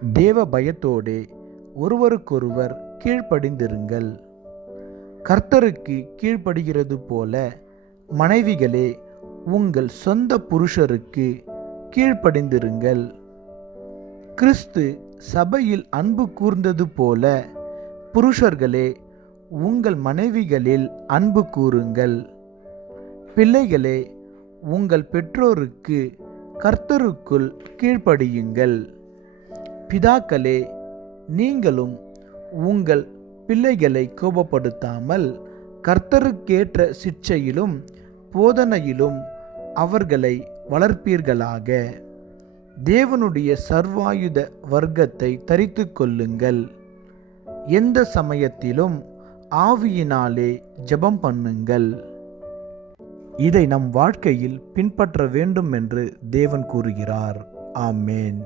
தேவ பயத்தோடே ஒருவருக்கொருவர் கீழ்ப்படிந்திருங்கள். கர்த்தருக்கு கீழ்ப்படுகிறது போல மனைவிகளே உங்கள் சொந்த புருஷருக்கு கீழ்ப்படிந்திருங்கள். கிறிஸ்து சபையில் அன்பு கூர்ந்தது போல புருஷர்களே உங்கள் மனைவிகளில் அன்பு கூறுங்கள். பிள்ளைகளே உங்கள் பெற்றோருக்கு கர்த்தருக்குள் கீழ்ப்படியுங்கள். பிதாக்களே நீங்களும் உங்கள் பிள்ளைகளை கோபப்படுத்தாமல் கர்த்தருக்கேற்ற சிட்சையிலும் போதனையிலும் அவர்களை வளர்ப்பீர்களாக. தேவனுடைய சர்வாயுத வர்க்கத்தை தரித்து கொள்ளுங்கள். எந்த சமயத்திலும் ஆவியினாலே ஜெபம் பண்ணுங்கள். இதை நம் வாழ்க்கையில் பின்பற்ற வேண்டும் என்று தேவன் கூறுகிறார். ஆமேன்.